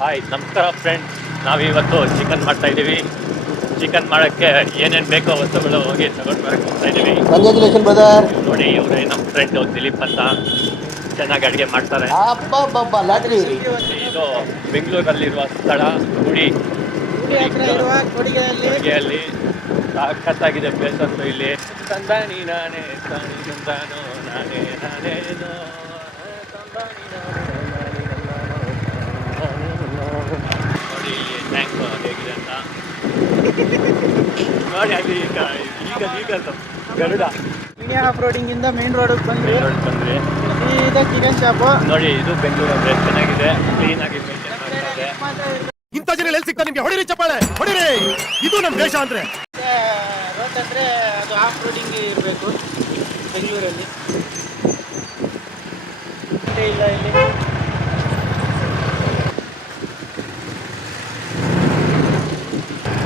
Hi ನಮಸ್ಕಾರ friends, ನಾವಿವತ್ತು chicken ಮಾಡ್ತಾ ಇದ್ದೀವಿ. ಚಿಕನ್ ಮಾಡೋಕ್ಕೆ ಏನೇನು ಬೇಕೋ ವಸ್ತುಗಳು ಹೋಗಿ ತಗೊಂಡು ಬರಕ್ಕೆ ಹೋಗ್ತಾ ಇದ್ದೀವಿ. Congratulation brother. ನೋಡಿ ಇವರೇ ನಮ್ಮ ಫ್ರೆಂಡು ದಿಲೀಪ್ ಅಂತ, ಚೆನ್ನಾಗಿ ಅಡುಗೆ ಮಾಡ್ತಾರೆ. ಲಾಟ್ರಿ. ಇದು ಬೆಂಗಳೂರಲ್ಲಿರುವ ಸ್ಥಳ ಕೊಡಿಗೆಯಲ್ಲಿ ಸಖತ್ತಾಗಿದೆ ಪ್ಲೇಸ್ ಅಂತೂ. ಇಲ್ಲಿ ತಂದಾನಿ ನಾನೇ ತಾನಿ ತಂದಾನೋ ನಾನೇ ನಾನೇನೋ ತಂದಾನಿ ನೋಡಿ ಇಲ್ಲಿ ಟ್ಯಾಂಕ್ ಹೇಗಿದೆ ಅಂತ ನೋಡಿ. ಅಲ್ಲಿ ಈಗ ಗರುಡ ಇಂಡಿಯಾ ಆಫ್ ರೋಡಿಂಗ್ ಇಂದ ಮೇನ್ ರೋಡ್ ಬಂದ್ರೆ ಸೀದಾ ಚಿಕನ್ ಶಾಪ್ ನೋಡಿ. ಇದು ಬೆಂಗಳೂರು ಅಂದ್ರೆ ಚೆನ್ನಾಗಿದೆ, ಕ್ಲೀನ್ ಆಗಿ ಮೇಂಟೈನ್ ಮಾಡ್ತಾರೆ. ಇಂಥ ಜನ ಎಲ್ಲಿ ಸಿಗ್ತಾರೆ ನಿಮ್ಗೆ? ಹೊಡಿರಿ ಚಪ್ಪಾಳೆ ಹೊಡಿರಿ, ಇದು ನಮ್ಮ ದೇಶ ಅಂದ್ರೆ. ರೋಡ್ ಅಂದ್ರೆ ಅದು ಆಫ್ ರೋಡಿಂಗ್ ಇರಬೇಕು ಬೆಂಗಳೂರಲ್ಲಿ. ಇಲ್ಲ ಇಲ್ಲಿ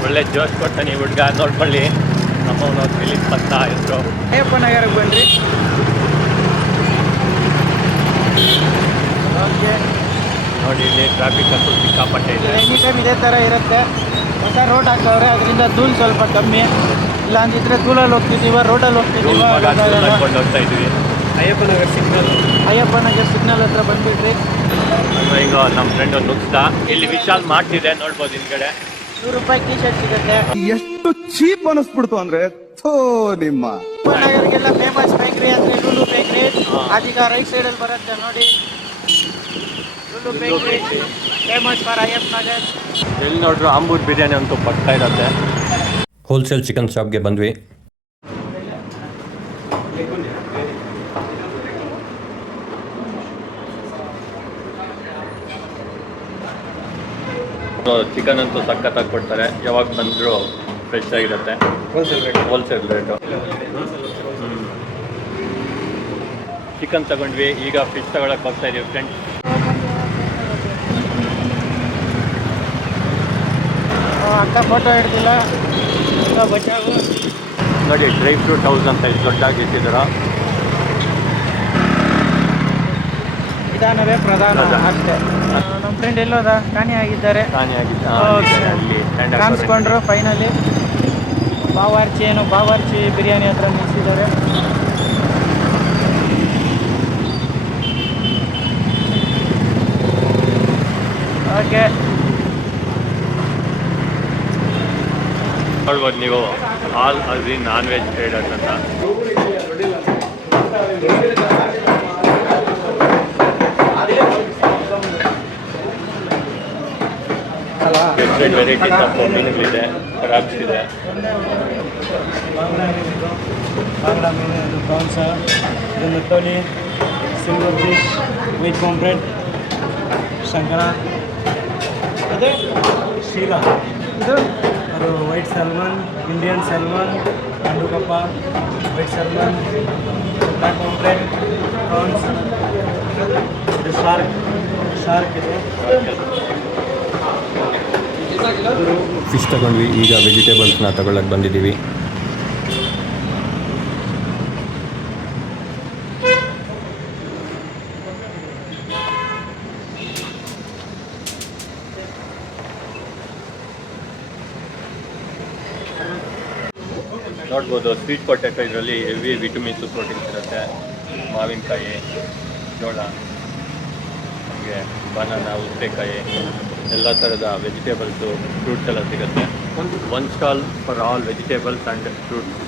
ಒಳ್ಳೆ ಜೋಶ್ ಕೊಡ್ತಾನೆ ಈ ಹುಡುಗ. ನೋಡ್ಕೊಳ್ಳಿ, ನಮ್ಮವನು ದಿಲೀಪ್ ಅಂತ ಹೆಸರು. ಅಯ್ಯಪ್ಪ ನಗರಕ್ಕೆ ಬಂದ್ರಿ. ನೋಡಿ ಇಲ್ಲಿ ಟ್ರಾಫಿಕ್ ಅಂತೂ ಸಿಕ್ಕಾಪಟ್ಟೆ ಇದೆ. ಎನಿ ಟೈಮ್ ಇದೇ ಥರ ಇರುತ್ತೆ. ಹೊಸ ರೋಡ್ ಹಾಕವ್ರೆ, ಅದರಿಂದ ಧೂಳು ಸ್ವಲ್ಪ ಕಮ್ಮಿ. ಇಲ್ಲ ಅಂದಿದ್ರೆ ಧೂಳಲ್ಲಿ ಹೋಗ್ತಿದ್ದೀವ, ರೋಡಲ್ಲಿ ಹೋಗ್ತಿದ್ದೀವ. ಕರ್ಕೊಂಡು ಹೋಗ್ತಾ ಇದ್ವಿ. ಅಯ್ಯಪ್ಪ ನಗರ ಸಿಗ್ನಲ್ ಹತ್ರ ಬಂದ್ಬಿಟ್ರಿ. ಈಗ ನಮ್ಮ ಫ್ರೆಂಡ್ ಒಂದು ನುಗ್ಸ್ದ. ಇಲ್ಲಿ ವಿಶಾಲ್ ಮಾಡ್ತಿದೆ, ನೋಡ್ಬೋದು ಹಿಂದ್ಗಡೆ. ₹100 ಟೀ ಶರ್ಟ್ ಸಿಗುತ್ತೆ. ಎಷ್ಟು ಚೀಪ್ ಅನಿಸ್ಬಿಡ್ತು ಅಂದ್ರೆ ನಿಮ್ಮ ನಗರಿಗೆಲ್ಲ ಫೇಮಸ್ ಬೇಕ್ರಿ ಅಂದ್ರೆ ಲೂಲು ಬೇಕ್ರಿ. ಅದೀಗ ರೈಟ್ ಸೈಡಲ್ಲಿ ಬರುತ್ತೆ ನೋಡಿ. ಲೂಲು ಬೇಕ್ರಿ ಫೇಮಸ್ ಫಾರ್ ಅಯ್ಯಪ್ಪ ನಗರ್. ಎಲ್ಲಿ ನೋಡ್ರು ಆಂಬೂರ್ ಬಿರಿಯಾನಿ ಅಂತೂ ಬರ್ತಾ ಇರುತ್ತೆ. ಹೋಲ್ಸೇಲ್ ಚಿಕನ್ ಶಾಪ್ಗೆ ಬಂದ್ವಿ. ಚಿಕನ್ ಅಂತೂ ಸಖತ್ತಾಗಿ ಕೊಡ್ತಾರೆ. ಯಾವಾಗ ಬಂದರೂ ಫ್ರೆಶ್ ಆಗಿರುತ್ತೆ. Wholesale rate. ಚಿಕನ್ ತಗೊಂಡ್ವಿ, ಈಗ ಫಿಶ್ ತಗೊಳಕ್ಕೆ ಹೋಗ್ತಾ ಇದೀವಿ ಫ್ರೆಂಡ್ಸ್. ಅಕ್ಕ ಫೋಟೋ ಹಿಡ್ದಿಲ್ಲ ಬಚಾವು. ನೋಡಿ ಡ್ರೈ ಫ್ರೂಟ್ ಹೌಸ್ ಅಂತ ಇಲ್ಲಿ ದೊಡ್ಡಾಗಿ ಇಟ್ಟಿದ್ದಾರೆ. ವಿಧಾನವೇ ಪ್ರಧಾನ ಅಷ್ಟೇ. ನಮ್ಮ ಫ್ರೆಂಡ್ ಎಲ್ಲೋದ ಕಾಣಿ ಆಗಿದ್ದಾರೆ. ಕಾಣಿಸ್ಕೊಂಡ್ರು ಫೈನಲಿ. ಬಾವಾರ್ಚಿ ಬಿರಿಯಾನಿ ಹತ್ರ ನಿಲ್ಲಿಸಿದ್ದಾರೆ. ಓಕೆ, ನೋಡ್ಬೋದು ನೀವು, Al Ajeen non veg traders ಅಂತ. ಡಿಫ್ರೆಂಟ್ ವೆರೈಟೀಸ್ ಆಫ್ ಮೀನುಗಳಿದೆ, ಕ್ರಾಬ್ಸ್ ಇದೆ. ಬಾಂಗ್ಲಾ ಮೀನು, ಇದು ಪ್ರಾನ್ಸ, ಇದು ನೆತ್ತೋಲಿ, ಸಿಲ್ವರ್ ಫಿಶ್, ವೈಟ್ ಪಾಂಪ್ರೆಟ್, ಶಂಕರ, ಇದು ಶೀಲಾ, ಇದು ಅದು ವೈಟ್ ಸ್ಯಾಲ್ಮನ್, ಇಂಡಿಯನ್ ಸ್ಯಾಲ್ಮನ್, ಗಂಡುಕಪ್ಪ, white salmon, black pomfret, prawns, ಇದು ಶಾರ್ಕ್ ಇದೆ. ಫಿಶ್ ತಗೊಂಡ್ವಿ, ಈಗ ವೆಜಿಟೇಬಲ್ಸ್ನ ತಗೊಳ್ಳಕ್ಕೆ ಬಂದಿದ್ದೀವಿ. ನೋಡ್ಬೋದು ಸ್ವೀಟ್ ಪೊಟ್ಯಾಟೊ, ಇದರಲ್ಲಿ ಹೆವಿ ವಿಟಮಿನ್ಸು ಪ್ರೋಟೀನ್ಸ್ ಇರುತ್ತೆ. ಮಾವಿನಕಾಯಿ, ಜೋಳ, ಹಾಗೆ ಬನಾನಾ, ಉಸೆಕಾಯಿ, ಎಲ್ಲ ಥರದ ವೆಜಿಟೇಬಲ್ಸು, ಫ್ರೂಟ್ಸ್ ಎಲ್ಲ ಸಿಗುತ್ತೆ. One stall for all vegetables and fruits,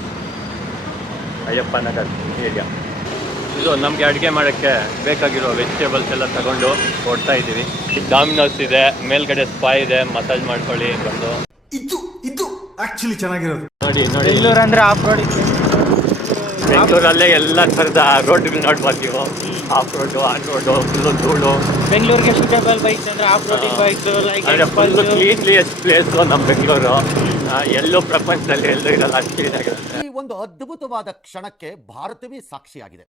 Ayyappa Nagar area. ಇದು ನಮಗೆ ಅಡುಗೆ ಮಾಡೋಕ್ಕೆ ಬೇಕಾಗಿರೋ ವೆಜಿಟೇಬಲ್ಸ್ ಎಲ್ಲ ತಗೊಂಡು ಕೊಡ್ತಾ ಇದ್ದೀವಿ. ಡಾಮಿನೋಸ್ ಇದೆ, ಮೇಲ್ಗಡೆ ಸ್ಪಾ ಇದೆ, ಮಸಾಜ್ ಮಾಡ್ಕೊಳ್ಳಿ ಬಂದು. ಇದು ಆಕ್ಚುಲಿ ಚೆನ್ನಾಗಿರೋದು. ನೋಡಿ ಬೆಂಗಳೂರು ಅಂದರೆ ಆಫ್ ರೋಡ್. ಬೆಂಗಳೂರಲ್ಲೇ ಎಲ್ಲ ಥರದ ರೋಡ್ಗಳು ನೋಡ್ಬೋದು ನೀವು. Of road, on road, full ಧೂಳು. ಬೆಂಗಳೂರಿಗೆ ಸೂಟೇಬಲ್ ಬೈಕ್ಸ್ ಅಂದರೆ ಆಫ್ ರೋಡಿಂಗ್ ಬೈಕ್ಸ್. ಅಂದರೆ ಫುಲ್ಲು ಕ್ಲೀನ್ಲಿಯಸ್ಟ್ ಪ್ಲೇಸು ನಮ್ಮ ಬೆಂಗಳೂರು. ಎಲ್ಲೂ ಪ್ರಪಂಚದಲ್ಲಿ ಎಲ್ಲೂ ಇರಲ್ಲ, ಅಷ್ಟು ಕ್ಲೀನಾಗಿರುತ್ತೆ. ಈ ಒಂದು ಅದ್ಭುತವಾದ ಕ್ಷಣಕ್ಕೆ ಭಾರತವೇ ಸಾಕ್ಷಿಯಾಗಿದೆ.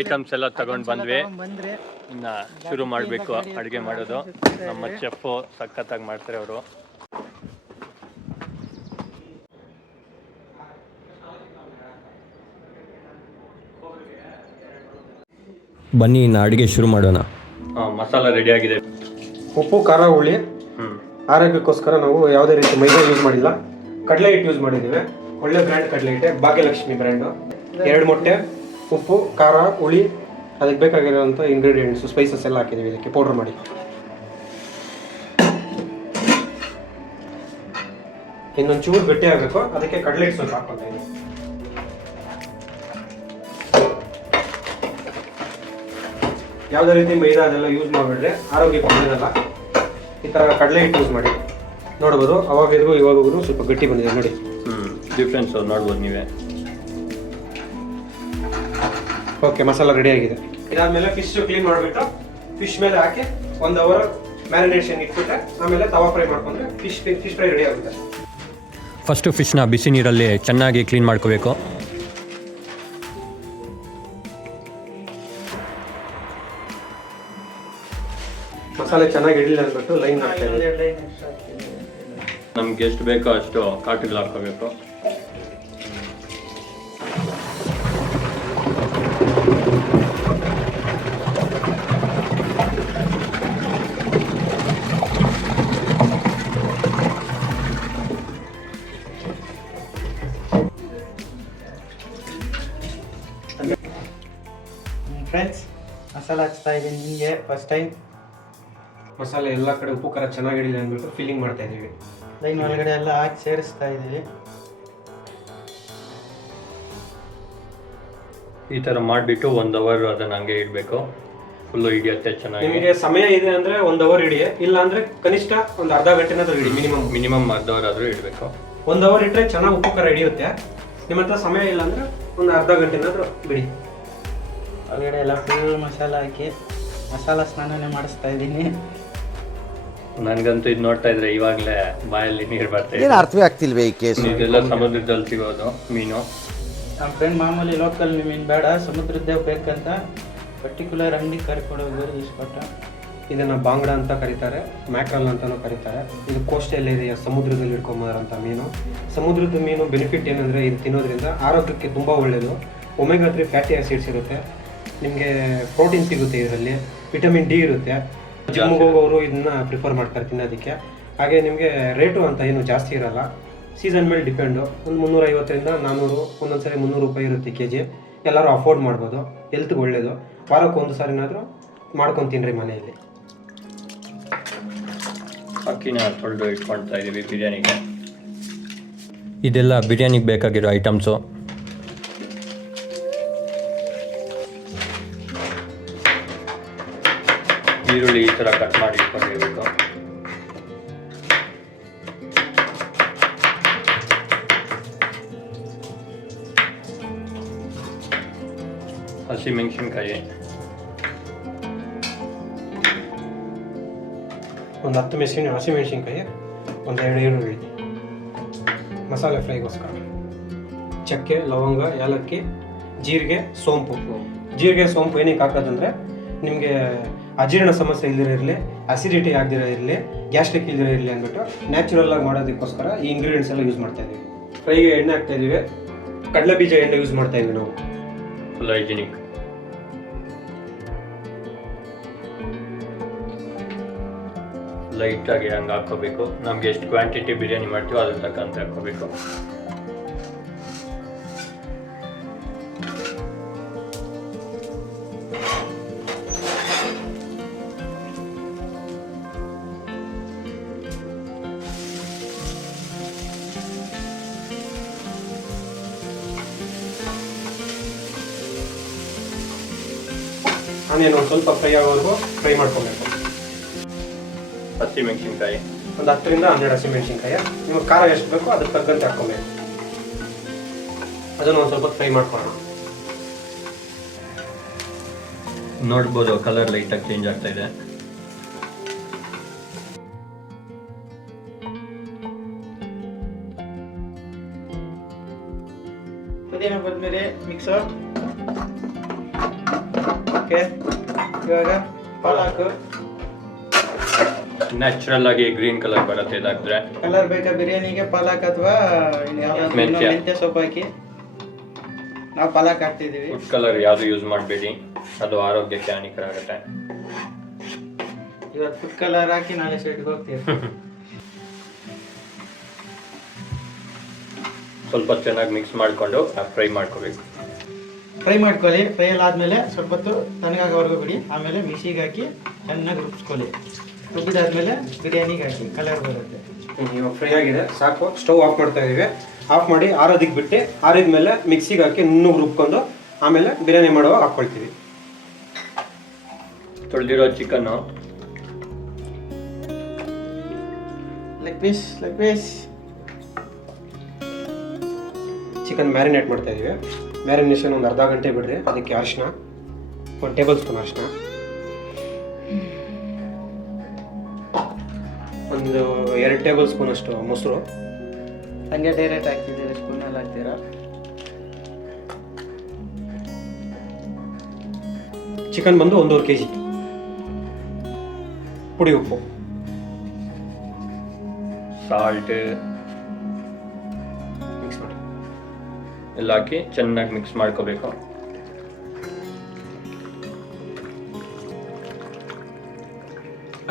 ಐಟಮ್ಸ್ ಎಲ್ಲ ತಗೊಂಡು ಬಂದ್ವಿ. ಬಂದರೆ ಇನ್ನು ಶುರು ಮಾಡಬೇಕು ಅಡುಗೆ ಮಾಡೋದು. ನಮ್ಮ ಚೆಫು ಸಖತ್ತಾಗಿ ಮಾಡ್ತಾರೆ ಅವರು. ಬನ್ನಿ ಇನ್ನು ಅಡುಗೆ ಶುರು ಮಾಡೋಣ. ಮಸಾಲ ರೆಡಿ ಆಗಿದೆ. ಉಪ್ಪು ಖಾರ ಹುಳಿ. ಆರೋಗ್ಯಕ್ಕೋಸ್ಕರ ನಾವು ಯಾವುದೇ ರೀತಿ ಮೈದಾ ಯೂಸ್ ಮಾಡಿಲ್ಲ, ಕಡಲೆ ಹಿಟ್ಟು ಯೂಸ್ ಮಾಡಿದ್ದೀವಿ. ಒಳ್ಳೆ ಬ್ರ್ಯಾಂಡ್ ಕಡಲೆ ಹಿಟ್ಟೆ, ಭಾಗ್ಯಲಕ್ಷ್ಮಿ ಬ್ರ್ಯಾಂಡು. 2 ಮೊಟ್ಟೆ, ಉಪ್ಪು ಖಾರ ಹುಳಿ, ಅದಕ್ಕೆ ಬೇಕಾಗಿರೋಂಥ ಇಂಗ್ರೀಡಿಯೆಂಟ್ಸು ಸ್ಪೈಸಸ್ ಎಲ್ಲ ಹಾಕಿದ್ದೀವಿ ಇದಕ್ಕೆ ಪೌಡ್ರ್ ಮಾಡಿ. ಇನ್ನೊಂದು ಚೂರು ಗಟ್ಟಿ ಆಗಬೇಕು, ಅದಕ್ಕೆ ಕಡಲೆ ಹಿಟ್ಟು ಸ್ವಲ್ಪ ಹಾಕ್ಕೊತಾ ಇದ್ದೀನಿ. ಯಾವುದೇ ರೀತಿ ಮೈದಾ ಅದೆಲ್ಲ ಯೂಸ್ ಮಾಡಿಬಿಟ್ರೆ ಆರೋಗ್ಯಕ್ಕೆ ಒಳ್ಳೆಯದಲ್ಲ. ಈ ಥರ ಕಡಲೆ ಹಿಟ್ಟು ಯೂಸ್ ಮಾಡಿ. ನೋಡ್ಬೋದು ಅವಾಗಿಗೂ ಇವಾಗೂ ಸ್ವಲ್ಪ ಗಟ್ಟಿ ಬಂದಿದೆ ನೋಡಿ. ಡಿಫ್ರೆನ್ಸ್ ನೋಡ್ಬೋದು ನೀವೇ. ಓಕೆ, ಮಸಾಲ ರೆಡಿ ಆಗಿದೆ. ಇದಾದ್ಮೇಲೆ ಫಿಶ್ ಕ್ಲೀನ್ ಮಾಡಿಬಿಟ್ಟು ಫಿಶ್ ಮೇಲೆ ಹಾಕಿ 1 ಅವರ್ ಮ್ಯಾರಿನೇಷನ್ ಇಟ್ಬಿಟ್ರೆ ಆಮೇಲೆ ತವಾ ಫ್ರೈ ಮಾಡ್ಕೊಂಡ್ರೆ ಫಿಶ್ ಫ್ರೈ ರೆಡಿ ಆಗುತ್ತೆ. ಫಸ್ಟು ಫಿಶ್ನ ಬಿಸಿ ನೀರಲ್ಲಿ ಚೆನ್ನಾಗಿ ಕ್ಲೀನ್ ಮಾಡ್ಕೋಬೇಕು. ಮಸಾಲೆ ಚೆನ್ನಾಗಿ ಹಿಡಿಲಿಲ್ಲ ಅಂದ್ಬಿಟ್ಟು ಲೈನ್ ಹಾಕ್ತಾ ಇದೆ. ನಮ್ಗೆ ಎಷ್ಟು ಬೇಕೋ ಅಷ್ಟು ಕಾಟುಗಳು ಹಾಕೋಬೇಕು. ಫ್ರೆಂಡ್ಸ್, ಮಸಾಲ ಹಚ್ತಾ ಇದ್ದೀನಿ ನಿಮಗೆ ಫಸ್ಟ್ ಟೈಮ್. ಮಸಾಲೆ ಎಲ್ಲ ಕಡೆ ಉಪ್ಪು ಖಾರ ಚೆನ್ನಾಗಿ ಹಿಡಿಲಿಲ್ಲ ಅಂದ್ಬಿಟ್ಟು ಫಿಲ್ಲಿಂಗ್ ಮಾಡ್ತಾ ಇದ್ದೀವಿ. ಲೈನ್ ಒಳಗಡೆ ಎಲ್ಲ ಹಾಕಿ ಸೇರಿಸ್ತಾ ಇದ್ದೀವಿ. ಈ ಥರ ಮಾಡಿಬಿಟ್ಟು 1 ಅವರ್ ಅದನ್ನು ಹಂಗೆ ಇಡಬೇಕು. ಫುಲ್ಲು ಹಿಡಿಯುತ್ತೆ ಚೆನ್ನಾಗಿ. ನಿಮಗೆ ಸಮಯ ಇದೆ ಅಂದರೆ 1 ಅವರ್ ಹಿಡಿಯೇ, ಇಲ್ಲ ಅಂದರೆ ಕನಿಷ್ಠ ಒಂದು ಅರ್ಧ ಗಂಟೆನಾದ್ರೂ ಹಿಡಿ. ಮಿನಿಮಮ್ ಅರ್ಧ ಅವರ್ ಆದರೂ ಇಡಬೇಕು. 1 ಅವರ್ ಇಟ್ಟರೆ ಚೆನ್ನಾಗಿ ಉಪ್ಪು ಖಾರ ಹಿಡಿಯುತ್ತೆ. ನಿಮ್ಮ ಹತ್ರ ಸಮಯ ಇಲ್ಲ ಅಂದರೆ ಒಂದು ಅರ್ಧ ಗಂಟೆನಾದ್ರೂ ಬಿಡಿ. ಒಳಗಡೆ ಎಲ್ಲ ಫುಲ್ ಮಸಾಲ ಹಾಕಿ ಮಸಾಲ ಸ್ನಾನನೇ ಮಾಡಿಸ್ತಾ ಇದ್ದೀನಿ. ನನಗಂತೂ ಇದು ನೋಡ್ತಾ ಇದ್ರೆ ಇವಾಗಲೇ ಬಾಯಲ್ಲಿ ನೀರು ಬರ್ತಾ ಏನು ಅರ್ಥವೇ ಆಗ್ತಿಲ್ವೇ ಈ ಕೇಸು? ಇದೆಲ್ಲ ಸಮುದ್ರದಲ್ಲಿ ಸಿಗೋದು ಮೀನು. ನಮ್ಮ ಫ್ರೆಂಡ್ ಮಾಮೂಲಿ ಲೋಕಲ್ ಮೀನು ಬೇಡ, ಸಮುದ್ರದ್ದೇ ಬೇಕಂತ ಪರ್ಟಿಕ್ಯುಲರ್ ಅಂಗಡಿ ಕರ್ಕೊಡೋದು ಇಷ್ಟಪಟ್ಟ. ಇದನ್ನು ಬಾಂಗ್ಡ ಅಂತ ಕರೀತಾರೆ, ಮ್ಯಾಕ್ರಲ್ ಅಂತಲೂ ಕರೀತಾರೆ. ಇದು ಕೋಸ್ಟಲ್ ಏರಿಯಾ ಸಮುದ್ರದಲ್ಲಿ ಹಿಡ್ಕೊಂಬರೋಂಥ ಮೀನು. ಸಮುದ್ರದ ಮೀನು ಬೆನಿಫಿಟ್ ಏನಂದರೆ ಇದು ತಿನ್ನೋದ್ರಿಂದ ಆರೋಗ್ಯಕ್ಕೆ ತುಂಬ ಒಳ್ಳೆಯದು. ಒಮೆಗಾ 3 ಫ್ಯಾಟಿ ಆಸಿಡ್ಸ್ ಇರುತ್ತೆ, ನಿಮಗೆ ಪ್ರೋಟೀನ್ ಸಿಗುತ್ತೆ, ಇದರಲ್ಲಿ ವಿಟಮಿನ್ ಡಿ ಇರುತ್ತೆ. ಜಿಮ್ಗೆ ಹೋಗೋರು ಇದನ್ನ ಪ್ರಿಫರ್ ಮಾಡ್ತಾರೆ ತಿನ್ನೋದಕ್ಕೆ. ಹಾಗೆ ನಿಮಗೆ ರೇಟು ಅಂತ ಏನು ಜಾಸ್ತಿ ಇರಲ್ಲ, ಸೀಸನ್ ಮೇಲೆ ಡಿಪೆಂಡು. ಒಂದು 350ರಿಂದ 400, ಒಂದೊಂದ್ಸರಿ 300 ರೂಪಾಯಿ ಇರುತ್ತೆ kg. ಎಲ್ಲರೂ ಅಫೋರ್ಡ್ ಮಾಡ್ಬೋದು, ಹೆಲ್ತ್ಗೆ ಒಳ್ಳೆಯದು. ವಾರಕ್ಕೆ 1 ಸಾರಿನಾದರೂ ಮಾಡ್ಕೊಂಡು ತಿನ್ನಿರಿ ಮನೆಯಲ್ಲಿ. ಅಕ್ಕಿನ ತೊಳೆದು ಇಟ್ಕೊಳ್ತಾ ಇದ್ದೀವಿ ಬಿರಿಯಾನಿಗೆ. ಇದೆಲ್ಲ ಬಿರಿಯಾನಿಗೆ ಬೇಕಾಗಿರೋ ಐಟಮ್ಸು. ಈರುಳ್ಳಿ ಈ ಥರ ಕಟ್ ಮಾಡಿ ಇಟ್ಕೊಂಡಿರ್ಬೇಕು. ಹಸಿಮೆಣಸಿನ್ಕಾಯಿ ಒಂದು 10 ಹಸಿಮೆಣಸಿನ್ಕಾಯಿ, ಒಂದು 2 ಈರುಳ್ಳಿ. ಮಸಾಲೆ ಫ್ರೈಗೋಸ್ಕರ ಚಕ್ಕೆ, ಲವಂಗ, ಏಲಕ್ಕಿ, ಜೀರಿಗೆ, ಸೋಂಪು. ಜೀರಿಗೆ ಸೋಂಪು ಏನಕ್ಕೆ ಹಾಕೋದಂದರೆ ನಿಮಗೆ ಅಜೀರ್ಣ ಸಮಸ್ಯೆ ಇಲ್ದಿರೋ ಇರಲಿ, ಅಸಿಡಿಟಿ ಆಗದಿರೋ ಇರಲಿ, ಗ್ಯಾಸ್ಟ್ರಿಕ್ ಇಲ್ದಿರೋ ಇರಲಿ ಅಂದ್ಬಿಟ್ಟು ನ್ಯಾಚುರಲ್ ಆಗಿ ಮಾಡೋದಕ್ಕೋಸ್ಕರ ಈ ಇಂಗ್ರೀಡಿಯೆಂಟ್ಸ್ ಎಲ್ಲ ಯೂಸ್ ಮಾಡ್ತಾ ಇದ್ದೀವಿ. ಫ್ರೈಗೆ ಎಣ್ಣೆ ಹಾಕ್ತಾ ಇದ್ದೀವಿ, ಕಡಲೆ ಬೀಜ ಎಣ್ಣೆ ಯೂಸ್ ಮಾಡ್ತಾ ಇದ್ದೀವಿ ನಾವು. Full hygienic. ಲೈಟಾಗಿ ಹಂಗೆ ಹಾಕ್ಕೋಬೇಕು. ನಮ್ಗೆ ಎಷ್ಟು ಕ್ವಾಂಟಿಟಿ ಬಿರಿಯಾನಿ ಮಾಡ್ತೀವೋ ಅದ್ರ ತಕ್ಕಂತೆ ಹಾಕ್ಕೋಬೇಕು. ಆನಿಯನ್ ಒಂದು ಸ್ವಲ್ಪ ಫ್ರೈ ಆಗೋವರೆಗೂ ಫ್ರೈ ಮಾಡ್ಕೊಬೇಕು. ಹಸಿಮೆಣಸಿನ್ಕಾಯಿ ಒಂದು 10ರಿಂದ 12 ಹಸಿಮೆಣಸಿನ್ಕಾಯಿ. ನಿಮಗೆ ಖಾರ ಎಷ್ಟು ಬೇಕೋ ಅದಕ್ಕೆ ತಕ್ಕಂತೆ ಹಾಕ್ಕೊಬೇಕು. ಅದನ್ನು ಒಂದು ಸ್ವಲ್ಪ ಫ್ರೈ ಮಾಡ್ಕೊಳ್ಳೋಣ. ನೋಡ್ಬೋದು ಕಲರ್ ಲೈಟಾಗಿ ಚೇಂಜ್ ಆಗ್ತಾ ಇದೆ. ಪುದೀನ ಕೊತ್ತಂಬರಿ ಮಿಕ್ಸರ್. ಓಕೆ, ಇವಾಗ ಪಾಲಕ್. ನ್ಯಾಚುರಲ್ ಆಗಿ ಗ್ರೀನ್ ಕಲರ್ ಬರುತ್ತೆ ಇದಾಕಿದ್ರೆ. ಕಲರ್ ಬೇಕಾ ಬಿರಿಯಾನಿಗೆ? ಪಾಲಕ್ ಅಥವಾ ಮೆಂತ್ಯ ಸೊಪ್ಪು ಹಾಕಿ ನಾವು ಪಾಲಕ್ ಹಾಕ್ತಿದ್ದೀವಿ. ಫುಡ್ ಕಲರ್ ಯಾವುದು ಯೂಸ್ ಮಾಡಬೇಡಿ, ಅದು ಆರೋಗ್ಯಕ್ಕೆ ಹಾನಿಕರ ಆಗುತ್ತೆ. ಇವತ್ತು ಫುಡ್ ಕಲರ್ ಹಾಕಿ ನಾಳೆ ಸೈಡ್ಗೆ ಹೋಗ್ತೀವಿ. ಸ್ವಲ್ಪ ಚೆನ್ನಾಗಿ ಮಿಕ್ಸ್ ಮಾಡಿಕೊಂಡು ಫ್ರೈ ಮಾಡ್ಕೋಬೇಕು. ಫ್ರೈ ಮಾಡ್ಕೊಳ್ಳಿ. ಫ್ರೈ ಎಲ್ಲ ಆದಮೇಲೆ ಸ್ವಲ್ಪ ಹೊತ್ತು ತಣ್ಣಗಾಗೋವರೆಗೂ ಬಿಡಿ. ಆಮೇಲೆ ಮಿಕ್ಸಿಗೆ ಹಾಕಿ ಚೆನ್ನಾಗಿ ರುಬ್ಸ್ಕೊಳ್ಳಿ. ರುಬ್ಬಿದಾದ್ಮೇಲೆ ಬಿರಿಯಾನಿಗೆ ಹಾಕಿ, ಕಲರ್ ಬರುತ್ತೆ. ಇವಾಗ ಫ್ರೈ ಆಗಿದೆ, ಸಾಕು. ಸ್ಟವ್ ಆಫ್ ಮಾಡ್ತಾ ಇದೀವಿ. ಆಫ್ ಮಾಡಿ ಆರೋದಕ್ಕೆ ಬಿಟ್ಟು ಆರಿದ್ಮೇಲೆ ಮಿಕ್ಸಿಗೆ ಹಾಕಿ ನುಣ್ಣಗೆ ರುಬ್ಕೊಂಡು ಆಮೇಲೆ ಬಿರಿಯಾನಿ ಮಾಡುವಾಗ ಹಾಕ್ಕೊಳ್ತೀವಿ. ತೊಳೆದಿರೋ ಚಿಕನ್ನು, ಲೆಗ್ ಪೀಸ್ ಚಿಕನ್ ಮ್ಯಾರಿನೇಟ್ ಮಾಡ್ತಾ ಇದೀವಿ. ಮ್ಯಾರಿನೇಷನ್ ಒಂದು ಅರ್ಧ ಗಂಟೆ ಬಿಡ್ರಿ. ಅದಕ್ಕೆ ಅರಿಶಿನ, 1 ಟೇಬಲ್ ಸ್ಪೂನ್ ಅರಿಶಿನ, ಒಂದು 2 ಟೇಬಲ್ ಸ್ಪೂನ್ ಅಷ್ಟು ಮೊಸರು, ಹಂಗೆ ಡೈರೆಕ್ಟ್ ಹಾಕ್ತಿದ್ದೀವಿ. ಸ್ಪೂನಲ್ಲಿ ಹಾಕ್ತೀರಾ? ಚಿಕನ್ ಬಂದು 1.5 kg, ಪುಡಿ ಉಪ್ಪು, ಸಾಲ್ಟ್ ಮಿಕ್ಸ್ ಮಾಡಿ ಎಲ್ಲ ಹಾಕಿ ಚೆನ್ನಾಗಿ ಮಿಕ್ಸ್ ಮಾಡ್ಕೋಬೇಕು.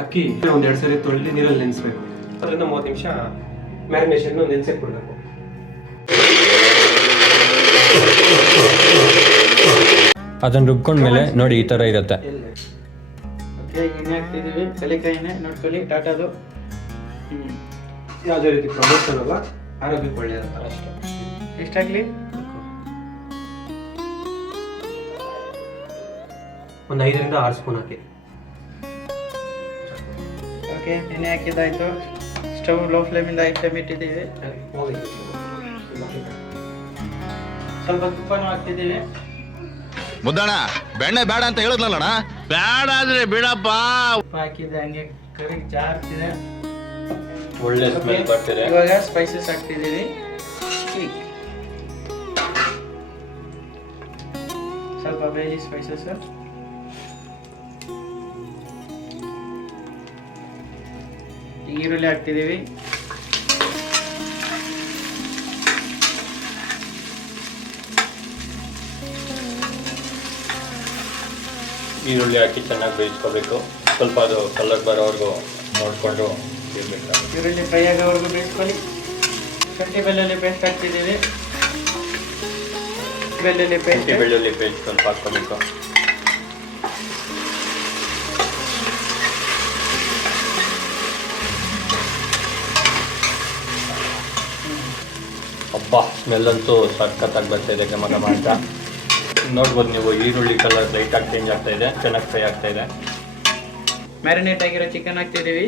ಅಕ್ಕಿ ಒಂದು 2 ಸರಿ ತೊಳೆದು ನೀರಲ್ಲಿ ನೆನೆಸ್ಬೇಕು. ಅದರಿಂದ 30 ನಿಮಿಷ ಮ್ಯಾರಿನೇಷನ್ ನೆನೆಸಕ್ಕೆ ಬಿಡಬೇಕು. ಅದನ್ನು ರುಬ್ಕೊಂಡ್ಮೇಲೆ ನೋಡಿ ಈ ಥರ ಇರುತ್ತೆ. ಓಕೆ, ಎಣ್ಣೆ ಹಾಕ್ತಿದ್ದೀವಿ. ಕಲಿಕಾಯಿ ಎಣ್ಣೆ ನೋಡ್ಕೊಳ್ಳಿ, ಟಾಟಾದು. ಯಾವುದೇ ರೀತಿ ಪ್ರಮೋಷನ್ ಅಲ್ಲ, ಆರೋಗ್ಯಕ್ಕೆ ಒಳ್ಳೆಯದಂತ ಅಷ್ಟೇ. ಎಷ್ಟಾಗಲಿ? ಒಂದು 5 ರಿಂದ 6 ಸ್ಪೂನ್ ಹಾಕಿ. ಓಕೆ, ಎಣ್ಣೆ ಹಾಕಿದ್ದಾಯ್ತು. ಸ್ಟವ್ ಲೋ ಫ್ಲೇಮಿಂದ ಹೈ ಫ್ಲೇಮ್ ಇಟ್ಟಿದ್ದೀವಿ. ಸ್ವಲ್ಪ ತುಪ್ಪನೂ ಹಾಕ್ತಿದ್ದೀವಿ. ಮುದ್ದಣ್ಣ ಬೆಣ್ಣೆ ಬೇಡ ಅಂತ ಹೇಳಿದ್ನಲ್ಲಣ್ಣ, ಬೇಡ ಆದ್ರೆ ಬಿಡಪ್ಪ. ತುಪ್ಪ ಹಾಕಿದ್ದೆ, ಹಂಗೆ ಕರಿ ಜಾರ್ತಿದೆ. ಒಳ್ಳೆ ಸ್ಮೆಲ್ ಬರ್ತಿದೆ. ಇವಾಗ ಸ್ಪೈಸಸ್ ಹಾಕ್ತಿದ್ದೀವಿ. ಸ್ವಲ್ಪ ಬೇಲಿ ಸ್ಪೈಸಸ್, ಈರುಳ್ಳಿ ಹಾಕ್ತಿದ್ದೀವಿ. ಈರುಳ್ಳಿ ಹಾಕಿ ಚೆನ್ನಾಗಿ ಬೇಯಿಸ್ಕೋಬೇಕು. ಸ್ವಲ್ಪ ಅದು ಕಲರ್ ಬರೋವರೆಗೂ ನೋಡಿಕೊಂಡು ಇರಬೇಕು. ಈರುಳ್ಳಿ ಫ್ರೈ ಆಗೋವರೆಗೂ ಬೇಯಿಸ್ಕೊಳ್ಳಿ. ಶುಂಠಿ ಬೆಳ್ಳುಳ್ಳಿ ಪೇಸ್ಟ್ ಹಾಕ್ತಿದ್ದೀವಿ. ಬೆಳ್ಳುಳ್ಳಿ ಪೇಸ್ಟ್, ಬೆಳ್ಳುಳ್ಳಿ ಪೇಸ್ಟ್ ಸ್ವಲ್ಪ ಹಾಕ್ಕೋಬೇಕು. ಹಬ್ಬ, ಸ್ಮೆಲ್ ಅಂತೂ ಸಖತ್ತಾಗಿ ಬರ್ತಾ ಇದೆ, ಘಮ ಘಮ ಅಂತ. ನೋಡ್ಬೋದು ನೀವು, ಈರುಳ್ಳಿ ಕಲರ್ ಲೈಟಾಗಿ ಚೇಂಜ್ ಆಗ್ತಾ ಇದೆ, ಚೆನ್ನಾಗಿ ಫ್ರೈ ಆಗ್ತಾ ಇದೆ. ಮ್ಯಾರಿನೇಟ್ ಆಗಿರೋ ಚಿಕನ್ ಹಾಕ್ತಿದ್ದೀವಿ.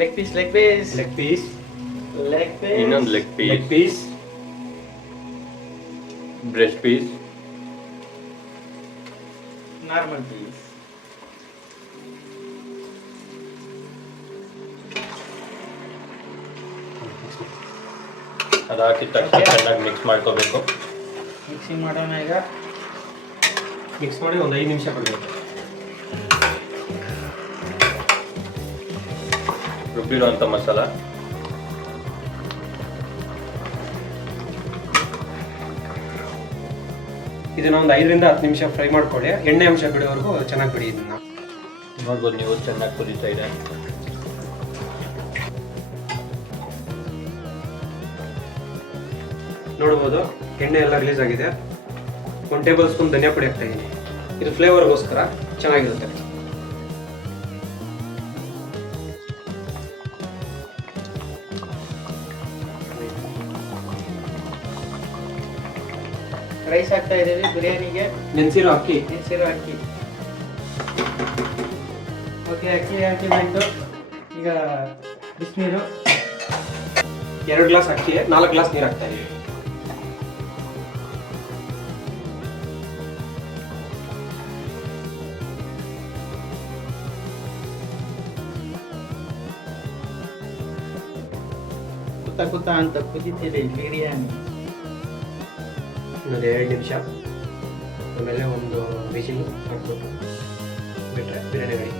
ಲೆಗ್ ಪೀಸ್ ಇನ್ನೊಂದು leg piece, breast piece, normal piece. ಅದು ಹಾಕಿದ ತಕ್ಷಣ ಚೆನ್ನಾಗಿ ಮಿಕ್ಸ್ ಮಾಡ್ಕೋಬೇಕು. ಮಿಕ್ಸಿಂಗ್ ಮಾಡೋಣ. ಈಗ ಮಿಕ್ಸ್ ಮಾಡಿ ಒಂದು 5 ನಿಮಿಷ ಬಿಡಬೇಕು. ರುಬ್ಬಿರುವಂಥ ಮಸಾಲ, ಇದನ್ನ ಒಂದು 5 ರಿಂದ 10 ನಿಮಿಷ ಫ್ರೈ ಮಾಡ್ಕೊಳ್ಳಿ. ಎಣ್ಣೆ ಅಂಶ ಬಿಡೋವರೆಗೂ ಚೆನ್ನಾಗಿ ಬಿಡಿ. ಇದನ್ನ ನೋಡ್ಬೋದು ನೀವು, ಚೆನ್ನಾಗಿ ಕುದೀತಾ ಇದೆ. ನೋಡ್ಬೋದು ಎಣ್ಣೆ ಎಲ್ಲ ರಿಲೀಸ್ ಆಗಿದೆ. 1 ಟೇಬಲ್ ಸ್ಪೂನ್ ಧನಿಯಾ ಪುಡಿ ಹಾಕ್ತಾ ಇದ್ದೀನಿ. ಇದು ಫ್ಲೇವರ್ಗೋಸ್ಕರ ಚೆನ್ನಾಗಿರುತ್ತೆ. ರೈಸ್ ಹಾಕ್ತಾ ಇದ್ದೀವಿ. ಬಿರಿಯಾನಿಗೆ ನೆನೆಸಿರೋ ಅಕ್ಕಿ, ಓಕೆ, ಅಕ್ಕಿ ಹಾಕಿದ್ದಾಯ್ತು. ಈಗ ಬಿಸಿನೀರು 2 ಗ್ಲಾಸ್ ಅಕ್ಕಿ, 4 ಗ್ಲಾಸ್ ನೀರು ಹಾಕ್ತಾ ಇದ್ದೀವಿ. ಕುತ್ತ ಅಂತ ಕುದಿತಿದೆ ಬಿರಿಯಾನಿ. ಇನ್ನೊಂದು 2 ನಿಮಿಷ, ಆಮೇಲೆ ಒಂದು ವಿಸಿಲ್ ಹಾಕ್ಬಿಟ್ಟು ಬಿಟ್ಟರೆ ಬಿರಿಯಾನಿ ರೆಡಿ.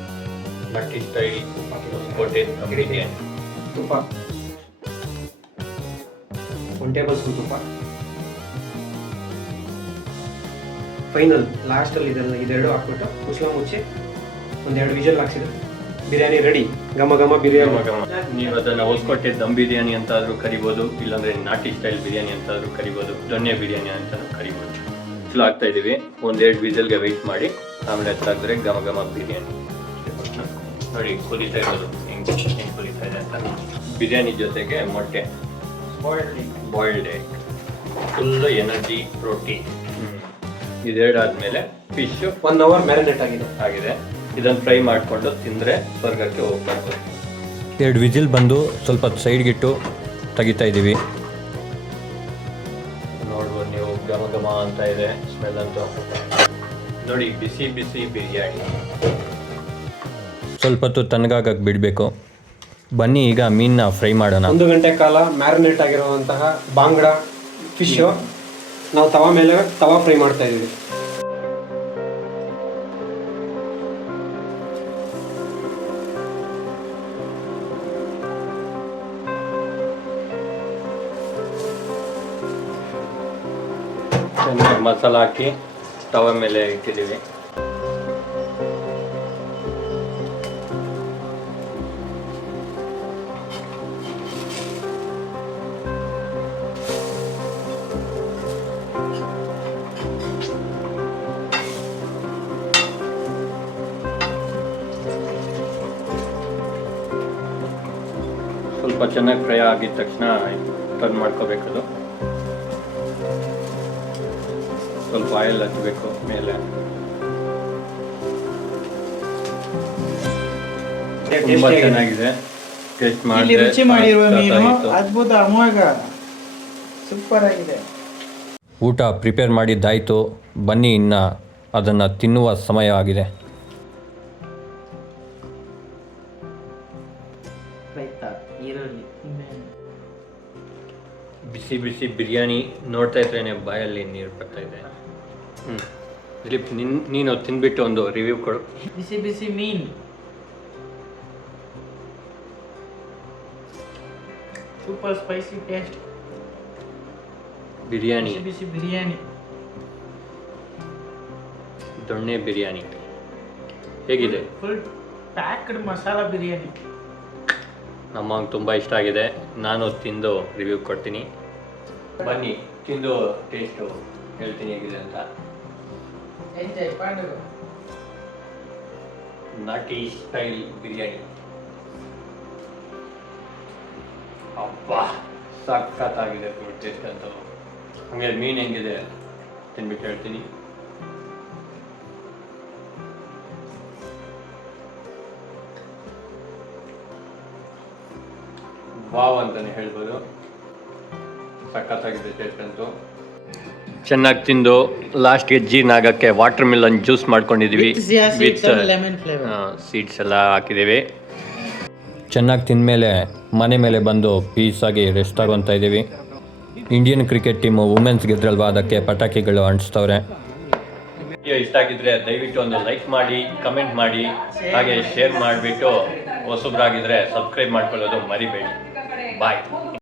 ಬಟ್ ಸ್ಟೈಲ್ ಕೋಟೆ ಬಿರಿಯಾನಿ. ತುಪ್ಪ 1 ಟೇಬಲ್ ಸ್ಪೂನ್ ತುಪ್ಪ. ಫೈನಲ್ ಲಾಸ್ಟಲ್ಲಿ ಇದೆರಡು ಹಾಕ್ಬಿಟ್ಟು ಕುಸ್ಲ ಮುಚ್ಚಿ 1-2 ವಿಷಲ್ ಹಾಕ್ಸಿದ್ರೆ ಬಿರಿಯಾನಿ ರೆಡಿ. ಘಮ ಘಮ ಬಿರಿಯಾನಿ. ನೀವು ಅದನ್ನು ಹೊಸ್ಕೊಟ್ಟೆ ದಮ್ ಬಿರಿಯಾನಿ ಅಂತಾದರೂ ಕರಿಬೋದು, ಇಲ್ಲಾಂದರೆ ನಾಟಿ ಸ್ಟೈಲ್ ಬಿರಿಯಾನಿ ಅಂತಾದರೂ ಕರಿಬೋದು, ದೊಣ್ಣೆ ಬಿರಿಯಾನಿ ಅಂತಲೂ ಕರಿಬೋದು. ಬಿಸಿಲು ಹಾಕ್ತಾ ಇದ್ದೀವಿ. 1-2 ವಿಸಲ್ಗೆ ವೆಯ್ಟ್ ಮಾಡಿ ಆಮೇಲೆ ಹಾಕಿದ್ರೆ ಘಮ ಘಮ ಬಿರಿಯಾನಿ ನೋಡಿ ಕುದೀತಾ ಇರೋದು ಹೆಂಗೆ ಕುದೀತಾ ಇದೆ ಅಂತ. ಬಿರಿಯಾನಿ ಜೊತೆಗೆ ಮೊಟ್ಟೆ, boiled egg, full energy, protein. ಇದೆರಡಾದ್ಮೇಲೆ ಫಿಶ್ 1 ಅವರ್ ಮ್ಯಾರಿನೇಟ್ ಆಗಿದೆ. ಇದನ್ನು ಫ್ರೈ ಮಾಡಿಕೊಂಡು ತಿಂದರೆ ಸ್ವರ್ಗಕ್ಕೆ ಹೋಗ್ಬಾರ್ದು. 2 ವಿಜಿಲ್ ಬಂದು ಸ್ವಲ್ಪ ಸೈಡ್ಗಿಟ್ಟು ತೆಗಿತಾ ಇದ್ದೀವಿ. ನೋಡ್ಬೋದು ನೀವು, ಘಮ ಘಮ ಅಂತ ಇದೆ ಸ್ಮೆಲ್ ಅಂತೂ. ನೋಡಿ ಬಿಸಿ ಬಿಸಿ ಬಿರಿಯಾನಿ. ಸ್ವಲ್ಪ ಹೊತ್ತು ತಣ್ಣಗಾಗಕ್ಕೆ ಬಿಡಬೇಕು. ಬನ್ನಿ ಈಗ ಮೀನನ್ನ ಫ್ರೈ ಮಾಡೋಣ. 1 ಗಂಟೆ ಕಾಲ ಮ್ಯಾರಿನೇಟ್ ಆಗಿರುವಂತಹ ಬಾಂಗ್ಡ ಫಿಶ್ ನಾವು ತವಾ ಫ್ರೈ ಮಾಡ್ತಾ ಇದ್ದೀವಿ. ಮಸಾಲ ಹಾಕಿ ತವ ಮೇಲೆ ಇಟ್ಟಿದ್ದೀವಿ. ಸ್ವಲ್ಪ ಚೆನ್ನಾಗಿ ಫ್ರೈ ಆಗಿದ ತಕ್ಷಣ ಟರ್ನ್ ಮಾಡ್ಕೋಬೇಕದು. ಸ್ವಲ್ಪ ಆಯಿಲ್ ಹಚ್ಚಬೇಕು ಮೇಲೆ. ತುಂಬಾ ಚೆನ್ನಾಗಿದೆ. ಟೇಸ್ಟ್ ಇಲ್ಲಿ ರುಚಿ ಮಾಡಿರುವ ಮೀನು ಮಾಡಿದ್ರೆ ಅದ್ಭುತ, ಅಮೋಘ, ಸೂಪರ್ ಆಗಿದೆ. ಊಟ ಪ್ರಿಪೇರ್ ಮಾಡಿದ್ದಾಯಿತು. ಬನ್ನಿ ಇನ್ನು ಅದನ್ನು ತಿನ್ನುವ ಸಮಯವಾಗಿದೆ. ಈರುಳ್ಳಿ, ಬಿಸಿ ಬಿಸಿ ಬಿರಿಯಾನಿ ನೋಡ್ತಾ ಇದ್ರೇನೆ ಬಾಯಲ್ಲಿ ನೀರು ಬರ್ತಾ ಇದೆ. ದಿಲೀಪ್, ನೀನು ತಿಂದ್ಬಿಟ್ಟು ಒಂದು ರಿವ್ಯೂ ಕೊಡು. ಬಿಸಿ ಬಿಸಿ ಮೀನ್, ಸೂಪರ್ ಸ್ಪೈಸಿ ಟೇಸ್ಟ್. ಬಿರಿಯಾನಿ, ಬಿಸಿ ಬಿಸಿ ಬಿರಿಯಾನಿ, ದೊಣ್ಣೆ ಬಿರಿಯಾನಿ ಹೇಗಿದೆ? Full packed masala biryani. ನಮಗೆ ತುಂಬ ಇಷ್ಟ ಆಗಿದೆ. ನಾನು ತಿಂದು ರಿವ್ಯೂ ಕೊಡ್ತೀನಿ. ಬನ್ನಿ ತಿಂದು ಟೇಸ್ಟು ಹೇಳ್ತೀನಿ ಹೇಗಿದೆ ಅಂತ. ಎಂಜಾಯ್ ಪಾಂಡು. ನಾಟಿ ಸ್ಟೈಲ್ ಬಿರಿಯಾನಿ. ಅಬ್ಬಾ ಸಖತ್ತಾಗಿದೆ ಟೇಸ್ಟ್ ಅಂತೂ. ಹಾಗೆ ಮೀನು ಹೆಂಗಿದೆ ತಿನ್ಬಿಟ್ಟು ಹೇಳ್ತೀನಿ. ವಾವ್ ಅಂತಾನೆ ಹೇಳ್ಬೋದು. ಸಖತ್ತಾಗಿದೆ ಟೇಸ್ಟ್ ಅಂತೂ. ಚೆನ್ನಾಗಿ ತಿಂದು ಲಾಸ್ಟ್ಗೆ ಜೀರ್ಣ ಆಗೋಕ್ಕೆ ವಾಟರ್ ಮಿಲನ್ ಜ್ಯೂಸ್ ಮಾಡ್ಕೊಂಡಿದ್ದೀವಿ. ವಿತ್ ಲೆಮನ್ ಫ್ಲೇವರ್ ಸೀಡ್ಸ್ ಎಲ್ಲ ಹಾಕಿದ್ದೀವಿ. ಚೆನ್ನಾಗಿ ತಿಂದಮೇಲೆ ಮನೆ ಮೇಲೆ ಬಂದು ಪೀಸಾಗಿ ರೆಸ್ಟ್ ತಗೊತಾ ಇದ್ದೀವಿ. ಇಂಡಿಯನ್ ಕ್ರಿಕೆಟ್ ಟೀಮು ವುಮೆನ್ಸ್ ಗೆದ್ರಲ್ವಾ, ಅದಕ್ಕೆ ಪಟಾಕಿಗಳು ಅಂಟಿಸ್ತವ್ರೆ. ವಿಡಿಯೋ ಇಷ್ಟ ಆಗಿದ್ರೆ ದಯವಿಟ್ಟು ಒಂದು ಲೈಕ್ ಮಾಡಿ, ಕಮೆಂಟ್ ಮಾಡಿ, ಹಾಗೆ ಶೇರ್ ಮಾಡಿಬಿಟ್ಟು ಹೊಸಬ್ರಾಗಿದ್ದರೆ ಸಬ್ಸ್ಕ್ರೈಬ್ ಮಾಡ್ಕೊಳ್ಳೋದು ಮರಿಬೇಡಿ. ಬಾಯ್.